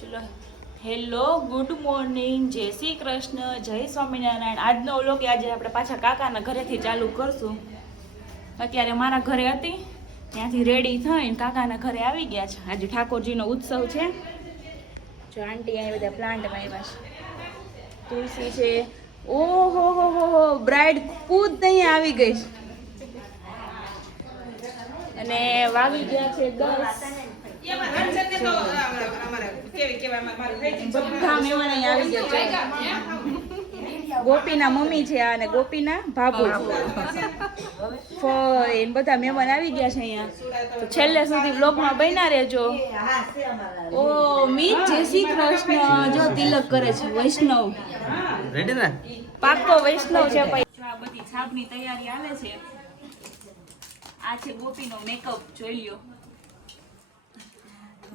ચલો hello good morning, જય શ્રી કૃષ્ણ, જય સ્વામિનારાયણ. આજનો વ્લોગ આજે આપણે પાછા કાકાના ઘરેથી ચાલુ કરશું. અત્યારે મારા ઘરે હતી, ત્યાંથી રેડી થઈને કાકાના ઘરે આવી ગયા છે. આજે ઠાકોરજીનો ઉત્સવ છે. જો આંટી અહીં બધા પ્લાન્ટમાં આવ્યા છે. તુલસી છે. ઓહો હો હો, બ્રાઇડ ખુદ અહીંયા આવી ગઈ છે અને વાગી ગયા છે 10. ગોપીના મમ્મી છે અને ગોપીના ભાભુ બધા મહેમાન આવી ગયા છે અહીંયા. તો છેલ્લે સુધી બ્લોગમાં બન્યા રહેજો. ઓ મીત, જય શ્રી કૃષ્ણ. જો તિલક કરે છે વૈષ્ણવ, પાક્કો વૈષ્ણવ છે. આ બધી છાપની તૈયારી હાલે છે. આ છે ગોપીનો મેકઅપ, જોઈ લ્યો.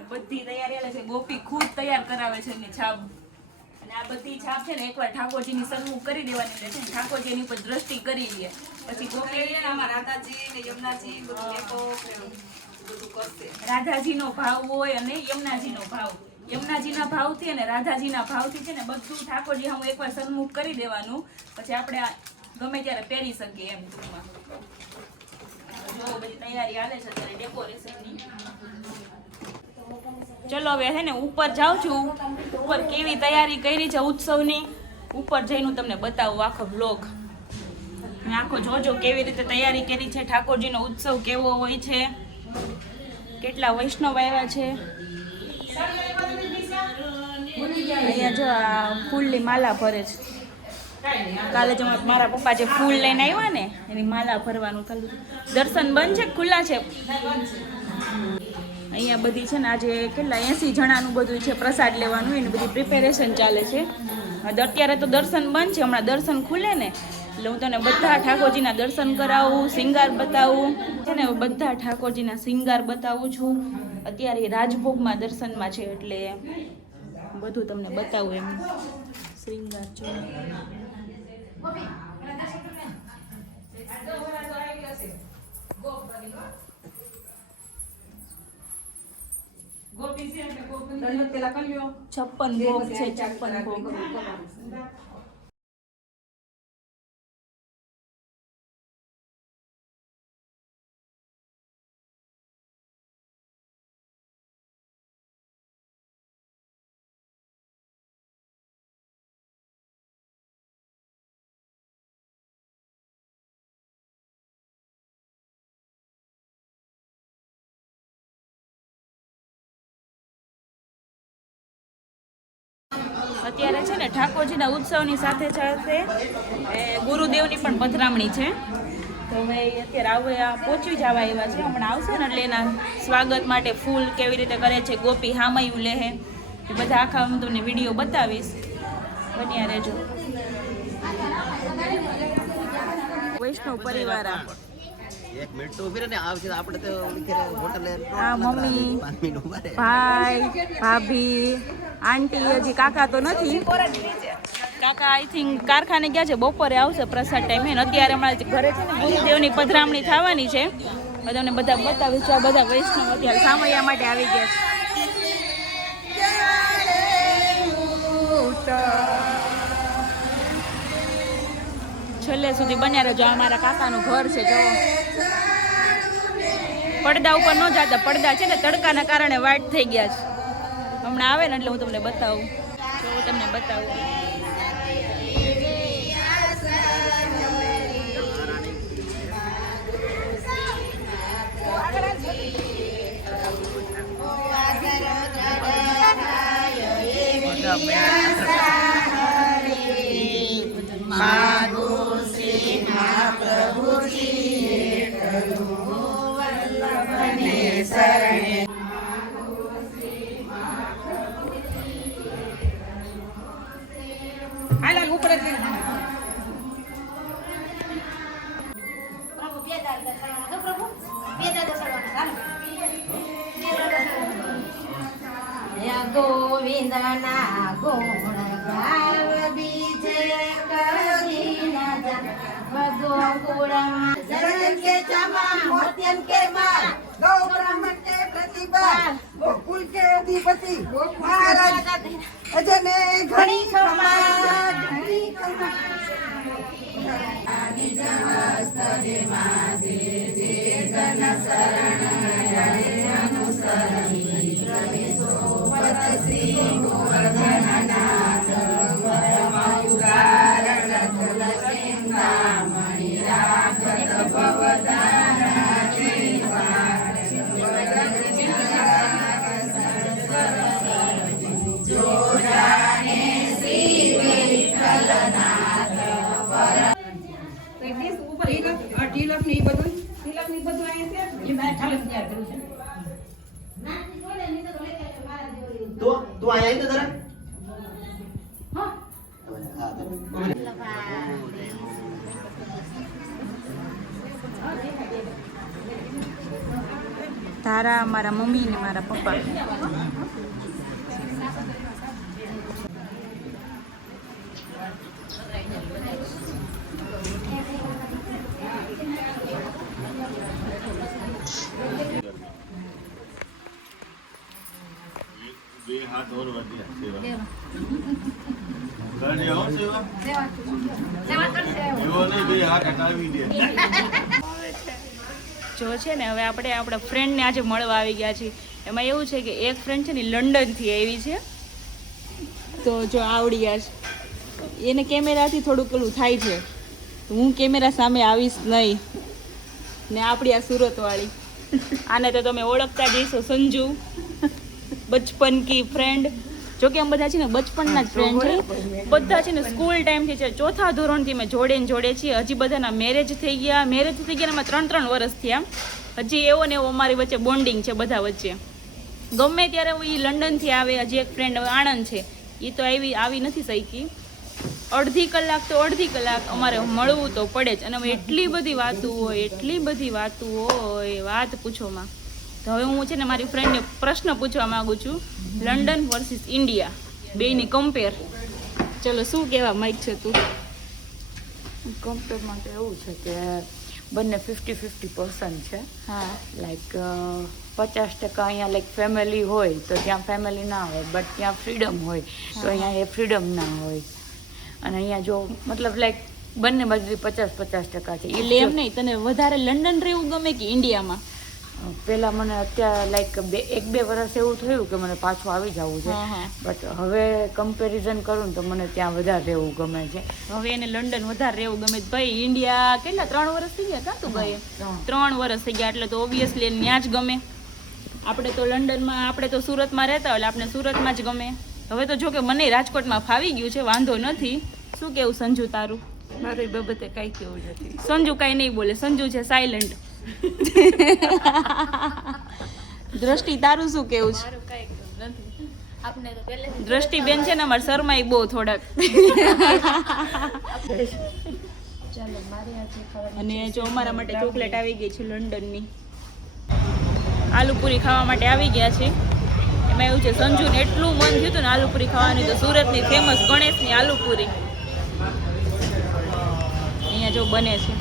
બધી તૈયારી હાલે છે. ગોપી ખુદ તૈયાર કરાવે છે એની છાપ. અને આ બધી છાપ છે ને એકવાર ઠાકોરજીની સન્મુખ કરી દેવાની રહે છે. ઠાકોરજી એની ઉપર દ્રષ્ટિ કરી લે પછી ગોપી રાધાજી ને યમુનાજી બધું કરશે. રાધાજીનો ભાવ હોય અને યમુનાજીનો ભાવ. યમુનાજીના ભાવથી અને રાધાજીના ભાવથી છે ને બધું ઠાકોરજી હું એકવાર સન્મુખ કરી દેવાનું, પછી આપણે ગમે ત્યારે પહેરી શકીએ એમ ટૂંકમાં. જો બધી તૈયારી હાલે છે અત્યારે ડેકોરેશનની. ચલો હવે છે ને ઉપર જાઉં છું. ઉપર કેવી તૈયારી કરી છે ઉત્સવની, ઉપર જઈને તમને બતાવું આખો બ્લોગ. આખો જોજો કેવી રીતે તૈયારી કરી છે. ઠાકોરજીનો ઉત્સવ કેવો હોય છે, કેટલા વૈષ્ણવ આવ્યા છે. અહીંયા જો આ ફૂલની માલા ભરે છે. કાલે જો મારા પપ્પા જે ફૂલ લઈને આવ્યા ને એની માલા ભરવાનું ચાલુ. દર્શન બંધ છે ખુલ્લા છે? અહીંયા બધી છે ને આજે કેટલા 80 જણાનું બધું છે, પ્રસાદ લેવાનું એની બધી પ્રિપેરેશન ચાલે છે. અત્યારે તો દર્શન બંધ છે, હમણાં દર્શન ખુલે ને એટલે હું તને બધા ઠાકોરજીના દર્શન કરાવું, શિંગાર બતાવું છે ને. બધા ઠાકોરજીના શિંગાર બતાવું છું. અત્યારે રાજભોગમાં દર્શનમાં છે એટલે બધું તમને બતાવું એમ. શિંગાર છે છપ્પન ભોગ છે, 56 ભોગ. અત્યારે છે ને ઠાકોરજીના ઉત્સવની સાથે સાથે ગુરુદેવની પણ પધરામણી છે. તો હવે અત્યારે પહોંચી જવા આવ્યા છે. હમણાં આવશે ને એટલે એના સ્વાગત માટે ફૂલ કેવી રીતે કરે છે, ગોપી હામયું લેહે, એ બધા આખા હું તમને વિડીયો બતાવીશ. બન્યા રહેજો. વૈષ્ણવ પરિવાર એક મિનિટ તો ઉભી રહે આવશે આપણે તો હોટલે આ મમ્મી, ભાઈ, ભાભી, આંટી, હજી કાકા તો નથી. કાકા આઈ થિંક કારખાને ગયા છે, બપોરે આવશે પ્રસાદ ટાઈમે. અત્યારે હમણાં ઘરે છે ને ગુરુદેવની પધરામણી થવાની છે. તમને બધા બતાવીશ. આ બધા વૈષ્ણવ અત્યારે સામૈયા માટે આવી ગયા છે. છેલ્લે સુધી બન્યા રહેજો. આ મારા કાકાનું ઘર છે. જો પડદા ઉપર ન જાતા, પડદા છે ને તડકાના કારણે વાઈટ થઈ ગયા છે. હમણાં આવે ને એટલે હું તમને બતાવું. જો હું તમને બતાવું. ગોવિંદના ગુણ ગાવ બીજે કરી ન જા ભગો કુળમાં જન કે ચમા મોત્યન કે માર ગૌ બ્રાહ્મણ કે પ્રતિભા ગોકુલ કે અધિપતિ મહારાજ અજને ઘણી ખમા ઘણી ખમા ઢીલક ને બધું અહીંયા છે એ મેં ઠાલક તૈયાર કર્યું છે. તું આયા તો જરા તારા મારા મમ્મી ને મારા પપ્પા બે હાથ ઓર વધ્યા સેવા કરજે હો સેવા એવો નહીં બે હાથ હટાવી દે જો છે ને હવે આપણે આપણા ફ્રેન્ડને આજે મળવા આવી ગયા છીએ. એમાં એવું છે કે એક ફ્રેન્ડ છે ને લંડનથી આવી છે, તો જો આવડી ગયા છે. એને કેમેરાથી થોડુંક પેલું થાય છે, તો હું કેમેરા સામે આવીશ નહીં. ને આપણી આ સુરતવાળી, આને તો તમે ઓળખતા જ હશો, સંજુ, બચપન કી ફ્રેન્ડ. જો કે આમ બધા છે ને બચપનના જ ફ્રેન્ડ છે, બધા છે ને સ્કૂલ ટાઈમથી છે, ચોથા ધોરણથી મેં જોડે ને જોડે છીએ. હજી બધાના મેરેજ થઈ ગયા એમાં 3 વર્ષ થયા. હજી એવો ને એવો અમારી વચ્ચે બોન્ડિંગ છે બધા વચ્ચે. ગમે ત્યારે એ લંડનથી આવે. હજી એક ફ્રેન્ડ હવે આણંદ છે, એ તો આવી નથી શકી. અડધી કલાક અમારે મળવું તો પડે જ. અને હવે એટલી બધી વાતું હોય વાત પૂછોમાં. તો હવે હું છે ને મારી ફ્રેન્ડને પ્રશ્ન પૂછવા માંગુ છું, લંડન વર્સિસ ઇન્ડિયા, બેયની કમ્પેર. ચલો શું કહેવા માંગ છે તું? કમ્પેરમાં તો એવું છે કે બંને 50-50% છે. હા, લાઈક 50% અહીંયા લાઈક ફેમિલી હોય તો ત્યાં ફેમિલી ના હોય, બટ ત્યાં ફ્રીડમ હોય તો અહીંયા એ ફ્રીડમ ના હોય. અને અહીંયા જો મતલબ લાઈક બંને બાજુથી 50-50% છે. એટલે એમ નહીં, તને વધારે લંડન રહેવું ગમે કે ઇન્ડિયામાં? પહેલાં મને અત્યારે લાઈક 1-2 વર્ષ એવું થયું કે મને પાછું આવી જવું છે, બટ હવે કમ્પેરિઝન કરું ને તો મને ત્યાં વધારે રહેવું ગમે છે. હવે એને લંડન વધારે રહેવું ગમે. ભાઈ ઇન્ડિયા કેટલા 3 વર્ષ થઈ ગયા? કાં તું ગઈ? 3 વર્ષ થઈ ગયા, એટલે તો ઓબ્વિયસલી ત્યાં જ ગમે. આપણે તો લંડનમાં, આપણે તો સુરતમાં રહેતા હોય એટલે આપણે સુરતમાં જ ગમે. હવે તો જો કે મને રાજકોટમાં ફાવી ગયું છે, વાંધો નથી. શું કેવું સંજુ તારું? મારું એ બાબતે કાંઈ કેવું નથી. સંજુ કાંઈ નહીં બોલે, સંજુ છે સાયલન્ટ. દ્રષ્ટિ તારું શું કેવું છે? દ્રષ્ટિ બેન છે ને અમારે શર્માઈ બહુ થોડાક. અને જો અમારા માટે ચોકલેટ આવી ગઈ છે લંડનની. આલુપુરી ખાવા માટે આવી ગયા છે. એમાં એવું છે, સંજુને એટલું મન થયું હતું ને આલુપુરી ખાવાની, તો સુરતની ફેમસ ગણેશની આલુપુરી અહીંયા જો બને છે.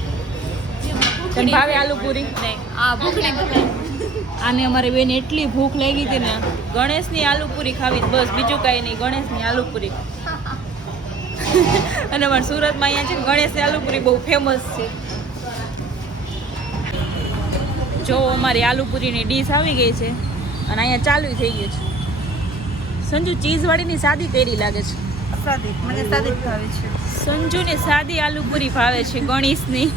તને ભાવે આલુપુરી? આને અમારે બેન એટલી ભૂખ લાગી હતી ને, ગણેશની આલુપુરી ખાવી, બસ બીજું કાંઈ નહીં, ગણેશની આલુપુરી. અને અમારે સુરતમાં અહીંયા છે ને ગણેશની આલુપુરી બહુ ફેમસ છે. જો અમારી આલુપુરીની ડીશ આવી ગઈ છે અને અહીંયા ચાલુ થઈ ગયું છે. સંજુ ચીઝવાળીની સાદી તેરી લાગે છે. મને સાદી ભાવે છે. સંજુને સાદી આલુપુરી ભાવે છે, ગણેશની.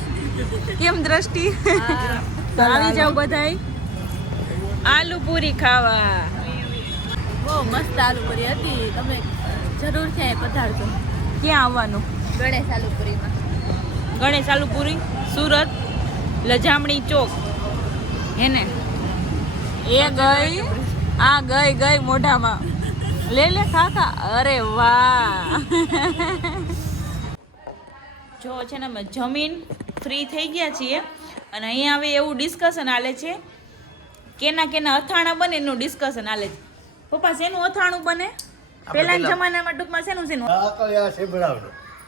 કેમ દ્રષ્ટિ? તો આવી જાવ બધાય આલુપુરી ખાવા. બહુ મસ્ત આલુપુરી હતી, તમે જરૂર છે પધારજો. ક્યાં આવવાનું? ગણેશ આલુપુરીમાં. ગણેશ આલુપુરી, સુરત, લજામણી ચોક. હેને એ ગઈ, આ ગઈ મોઢામાં. લે ખા. અરે વાહ. જો છે ને અમે જમીન ફ્રી થઈ ગયા છીએ અને અહીંયા હવે એવું ડિસ્કશન હાલે છે, કેના અથાણા બને એનું ડિસ્કશન હાલે છે. પપ્પા શેનું અથાણું બને પહેલાના જમાનામાં? ટૂંકમાં શેનું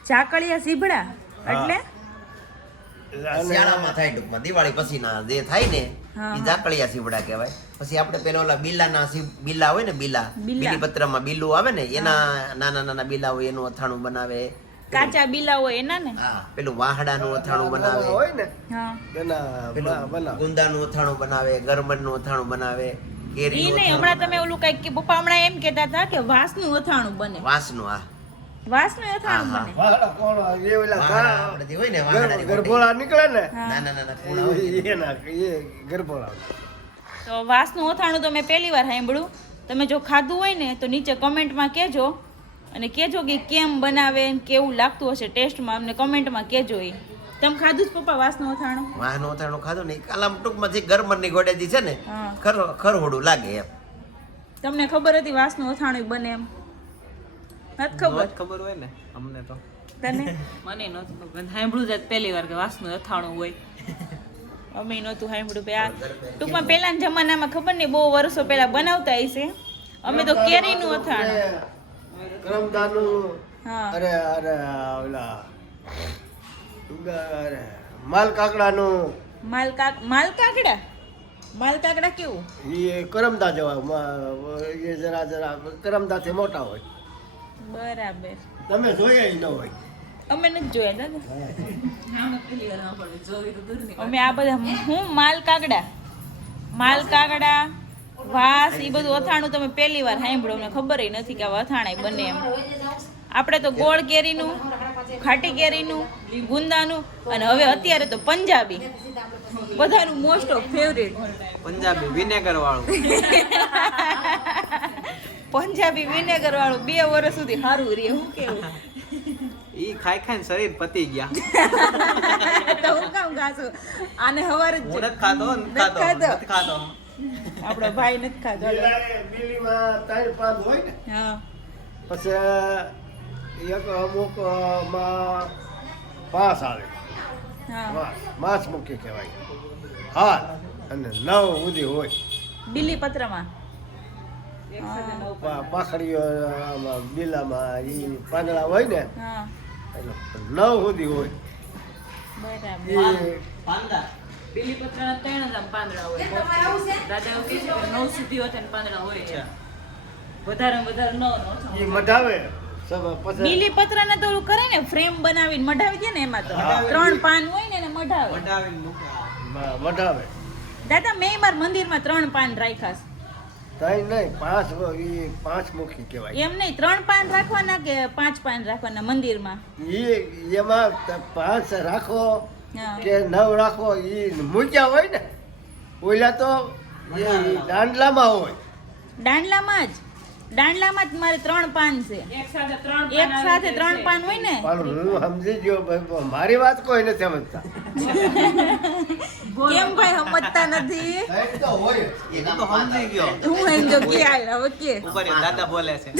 ચાકળિયા સીભડા. એટલે શિયાળામાં થાય, ટૂંકમાં દિવાળી પછીના જે થાય ને એ જાકળિયા સીવડા કહેવાય. પછી આપણે પેલા ઓલા બિલા હોય ને બિલા. બીલીપત્રમાં બિલ્લું આવે ને એના નાના નાના બિલા હોય એનું અથાણું બનાવે. કાચા બીલા હોય એના ને. હા, પેલું વાહડાનું અથાણું બનાવે હોય ને હા એના ગુંદાનું અથાણું બનાવે, ગરમનનું અથાણું બનાવે, ઈ કેરીનું નહીં, અથાણું હમણાં તમે ઓલું કઈક કે પપ્પા હમણાં એમ કહેતા હતા કે વાસનું અથાણું બને. વાસનું. હા, વાસનું અથાણું હા, બને. વાહડા કોણ એ ઓલા વાહડા આપણે જે હોય ને વાહડાની ગરબોળા નીકળે ને નાના નાના કુણા હોય ને. એના એ ગરબોળા. તો વાસનું અથાણું તો મેં પહેલી વાર સાંભળ્યું. તમે જો ખાધું હોય ને તો નીચે કમેન્ટમાં કહેજો અને કહેજો કે કેમ બનાવે ને કેવું લાગતું હશે ટેસ્ટમાં. અમને કમેન્ટમાં કહેજો. એ તમે ખાધું જ પપ્પા વાસનું અથાણું? વાહનું અથાણું ખાધું ને કાલામ ટૂંકમાં જે ગરમનની ગોળેજી છે ને હા. ખરહોડું લાગે એમ. તમને ખબર હતી વાસનું અથાણું બને એમ? નથી ખબર? ખબર હોય ને અમને તો. તને? મને નહોતું ખબર સાંભળ્યું જ પહેલી વાર કે વાસનું અથાણું હોય. અમે નહોતું સાંભળ્યું. ટૂંકમાં પહેલાના જમાનામાં ખબર નહીં બહુ વર્ષો પહેલા બનાવતા હશે. અમે તો કેરીનું અથાણું. કરમદાનું હા અરે ઓલા અરે માલ કાકડાનું માલ કાકડા કેવું? એ કરમદા જેવા એ જરા કરમદાથી મોટા હોય. બરાબર. તમે જોયા ન હોય. અમે નથી જોયા દાદા. અમે આ બધા હું માલ કાગડા વાસ એ બધું અથાણું તમે પહેલી વાર સાંભળ્યું. અમને ખબર નથી કે આવા અથાણાય બને એમ. આપણે તો ગોળ કેરીનું, ખાટી કેરીનું, ગુંદાનું અને હવે અત્યારે તો પંજાબી બધાનું most of favourite. Punjabi vinegar વાળું. પંજાબી વિનેગર વાળું 2 વર્ષ સુધી સારું રહે. હું કેવું? ઈ ખાઈ ખાઈને શરીર પતી ગયા. તો હું કામ ખાશું? આને હવારે જ હું નથી ખાતો, નથી ખાતો. આપણો ભાઈ નથી ખાતો. બિલીમાં 3-5 હોય ને હા પછી એક અમુક માં 5 આવે. હા માસ મૂકી કહેવાય. હા અને 9 સુધી હોય. બીલીપત્રમાં પાખડીઓ બિલામાં એ પાંદડા હોય ને હા એટલે 9 સુધી હોય. બરાબર. એ બીલીપત્રના 3 જ આમ પાંદડા હોય. દાદા એવું કહે છે કે 9 સુધી હોતે ને પાંદડા હોય છે. વધારે 9 એ મઢાવે પછી બીલીપત્રને તો ઓલું કરે ને ફ્રેમ બનાવીને મઢાવી દે ને એમાં તો 3 પાન હોય ને એને મઢાવે. વટાવીને મૂક્યા. મઢાવે. દાદા મેં મારા મંદિરમાં 3 પાન રાખ્યા છે. તઈ નહીં 5 હોય. એ 5 મૂકી કહેવાય. એમ નહીં 3 પાન રાખવાના કે 5 પાન રાખવાના મંદિરમાં? એમાં 5 રાખો હા કે 9 રાખો એ મૂક્યા હોય ને. ઓલા તો એ દાંડલામાં હોય. દાંડલામાં જ મારે 3 પાન છે. એક સાથે 3 એક સાથે 3 પાન હોય ને. પણ હું સમજી ગયો ભાઈ, મારી વાત કોઈ નથી સમજતા. કેમ ભાઈ સમજતા નથી? સાઈડ તો હોય જ. એ હું તો સમજી ગયો. હું એમ જો કે હાલ હવે કે ઉપર એ દાદા બોલે છે.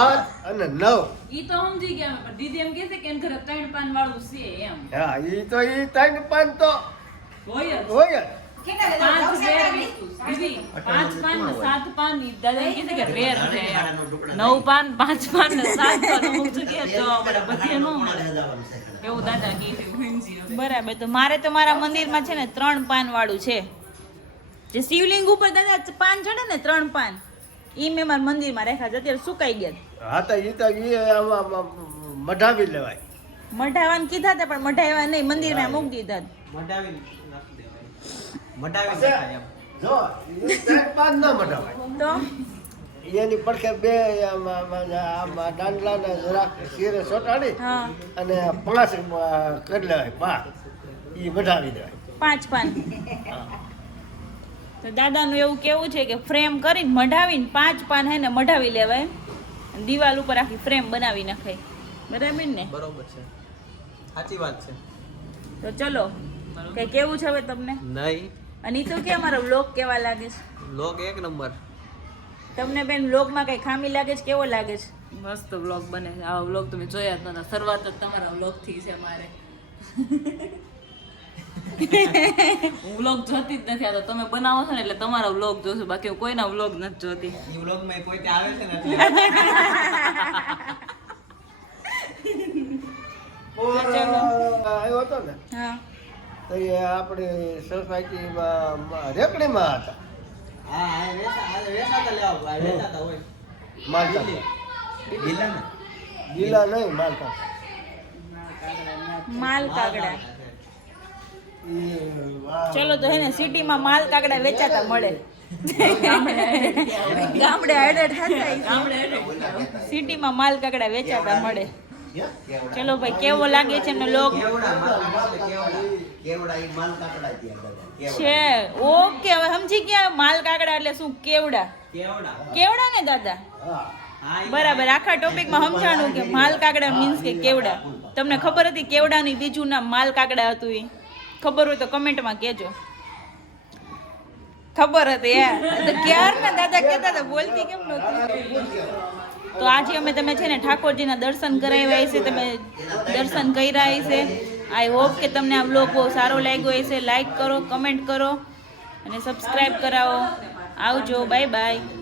8 અને 9. ઈ તો સમજી ગયા પણ દીદી એમ કહે છે કે એન ઘરે 3 પાન વાળું છે એમ હા એ તો એ 3 પાન તો હોય જ. હોય જ. 5 રેર વસ્તુ દીદી 5 પાન ને 7 પાન ઈ દાદા એમ કહે છે કે રેર છે એમ. 9 પાન 5 પાન ને 7 પાન અમુક જગ્યાએ જોવા મળે બધે ન મળે એવું દાદા કહે છે. બરાબર. તો મારે તો મારા મંદિરમાં છે ને 3 પાન વાળું છે. જે શિવલિંગ ઉપર દાદા પાન ચડે ને 3 પાન ઈ મેં મારા મંદિરમાં રાખ્યા છે. અત્યારે સુકાઈ ગયા. હા તો એ આમાં મઢાવી લેવાય. મઢાવાને કીધા હતા પણ મઢાવ્યા નહીં, મંદિરમાં મૂકી દીધા. મઢાવીને નાખી દેવાય. મઢાવીને નખાય એમ. જો એ 3 પાન ના મઢાવાય. તો એની પડખે 2 આમાં દાંડલાને જરાક શીરે ચોટાડી હા અને 5 કરી લેવાય. 5 એ મઢાવી દેવાય. 5 પાન. તો દાદાનું એવું કેવું છે કે ફ્રેમ કરીને મઢાવીને 5 પાન હે ને મઢાવી લેવાય અને દિવાલ ઉપર આખી ફ્રેમ બનાવી નખાય. બરાબર ને? બરોબર છે. સાચી વાત છે. તો ચલો કઈ કેવું છે હવે તમને? નહીં અને ઈ તો કે અમારો વ્લોગ કેવા લાગે છે લોક 1 નંબર. તમને? બેન વ્લોગમાં કઈ ખામી લાગે છે? કેવો લાગે છે? મસ્ત વ્લોગ બને છે. આવા વ્લોગ તમે જોયા જ નતા. શરૂઆત જ તમારા વ્લોગ થી છે મારે. હું વ્લોગ જોતી જ નથી. આ તો તમે બનાવો છો ને એટલે તમારા વ્લોગ જોશું, બાકી હું કોઈના વ્લોગ નથી જોતી. ઈ વ્લોગમાં પોતે આવે છે ને એટલે આવ્યો હતો ને હા તો એ આપણે સોસાયટીમાં રેકડીમાં હતા હા આ વેચાતા લેવા વેચાતા હોય માલતા ગીલા ને ગીલા નહીં માલતા માલ કાગડા એ ચલો તો હે ને સિટીમાં માલ કાગડા વેચાતા મળે ગામડે એડેડ હતા સિટીમાં માલ કાગડા વેચાતા મળે ચલો ભાઈ કેવો લાગે છે એમનો લોગ કેવડા માલ કેવડા ઈ માલ કાકડા ત્યાં છે ઓકે હવે સમજી ગયા માલ કાગડા એટલે શું કેવડા કેવડા કેવડા ને દાદા હા બરાબર આખા ટોપિકમાં સમજાણું કે માલ કાગડા મીન્સ કે કેવડા તમને ખબર હતી કેવડાની બીજું નામ માલ કાગડા હતું એ ખબર હોય તો કમેન્ટમાં કહેજો ખબર હતી યાર તો ક્યારના દાદા કહેતા હતા બોલતી કેમ નહોતી તો આજે અમે તમે છે ને ઠાકોરજીના દર્શન કરાવ્યા છે તમે દર્શન કર્યા છે આઈ હોપ કે તમને આ વ્લોગ બહુ સારો લાગ્યો હશે લાઈક કરો કમેન્ટ કરો અને સબસ્ક્રાઈબ કરાવો આવજો બાય બાય